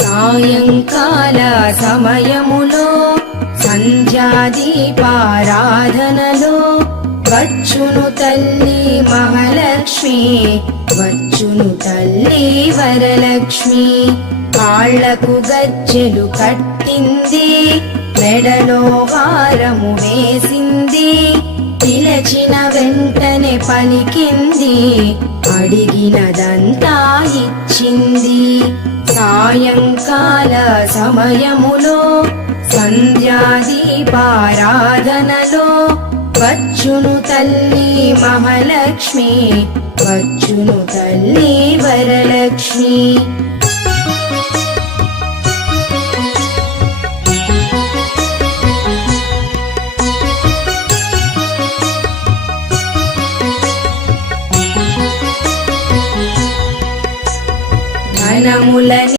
సాయంకాల సమయములో సంధ్యాదీపారాధనలో వచ్చును తల్లి మహాలక్ష్మి, వచ్చును తల్లి వరలక్ష్మి. కాళ్లకు గజ్జెలు కట్టింది, మెడలో హారము వేసింది, పిలచిన వెంటనే పలికింది, అడిగినదంతా ఇచ్చింది. సాయంకాల సమయములో సంధ్యాదీపారాధనలో వచ్చును తల్లి మహాలక్ష్మి, వచ్చును తల్లి వరలక్ష్మి.